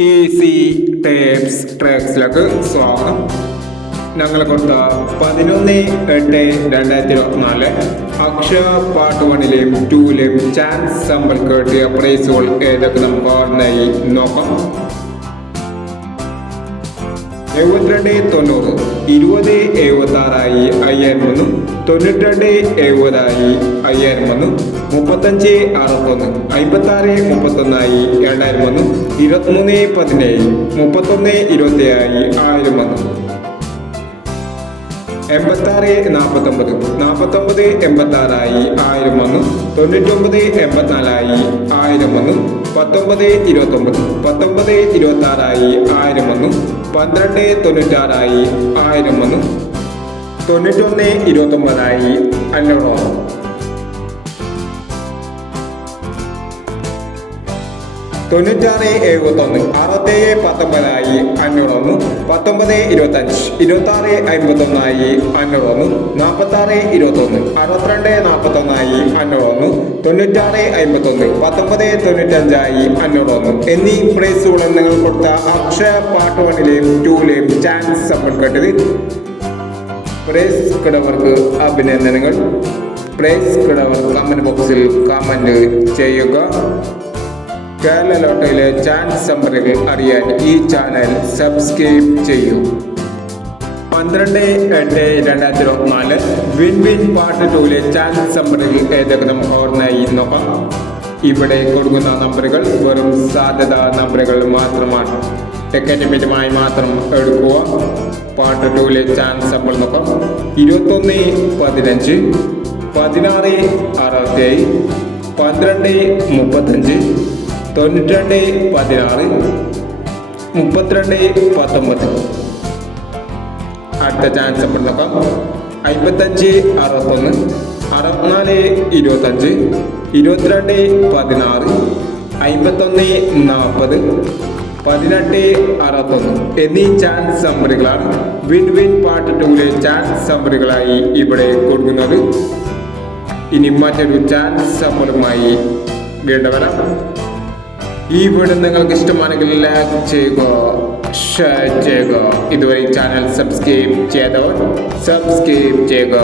Easy tapes ട്രാക്സിലേക്ക് സ്വാഗതം. ഞങ്ങൾ കൊടുത്ത 11/8/2024 അക്ഷയ പാർട്ട് 1ലെയും 2ലെയും ചാൻസ് സമ്പൽ കിട്ടിയ പ്രൈസുകൾ ഏതൊക്കെ നമുക്ക് ഓർമ്മയായി നോക്കാം. 7290 2076 5000 9270 5000 3561 5631 2000 2317 3127 1000 8649 49 86 1000 99 84 1000 19 29 19 26 1000 12 96 1000 91 29 500 96 71 67 19 501 19 25 26 51 501 46 21 62 41 501 96 51 19 95 501 എന്നീ പ്രൈസുകൾ നിങ്ങൾ കൊടുത്ത അക്ഷയ പാർട്ട് 1ലെയും 2ലെയും ചാൻസ് സമ്പൽ കെട്ടത്. പ്രൈസ് കിടവർക്ക് അഭിനന്ദനങ്ങൾ. പ്രൈസ് കിടവർ കമന്റ് ബോക്സിൽ കമന്റ് ചെയ്യുക. കേരള ലോട്ടറിയിലെ ചാൻസ് നമ്പറുകൾ അറിയാൻ ഈ ചാനൽ സബ്സ്ക്രൈബ് ചെയ്യൂ. 12/8/2024 വിൻ വിൻ പാർട്ട് 2ലെ ചാൻസ് നമ്പറുകൾ ഏതൊക്കെ നമുക്ക് ഓർമ്മയായി നോക്കാം. ഇവിടെ കൊടുക്കുന്ന നമ്പറുകൾ വെറും സാധ്യത നമ്പറുകൾ മാത്രമാണ്. ടിക്കറ്റ് മിതമായി മാത്രം എടുക്കുക. പാർട്ട് 2ലെ ചാൻസ് നമ്പർ നോക്കാം. 21 15 16 67 12 35 92 16 32 19. അടുത്ത ചാൻസ് നമ്പർ നോക്കാം. 55 61 64 25 22 16 51 40 18 61 എന്നീ ചാൻസ് നമ്പറുകളാണ് വിൻ വിൻ പാർട്ട് 2ലെ ചാൻസ് നമ്പറുകളായി ഇവിടെ കൊടുക്കുന്നത്. ഇനി മറ്റൊരു ചാൻസ് നമ്പറുമായി വീണ്ടും വരാം. ഈ വീഡിയോ നിങ്ങൾക്ക് ഇഷ്ടമാണെങ്കിൽ ലൈക്ക് ചെയ്യുക, ഷെയർ ചെയ്യുക. ഇതുവരെ ചാനൽ സബ്സ്ക്രൈബ് ചെയ്തവർ സബ്സ്ക്രൈബ് ചെയ്യുക.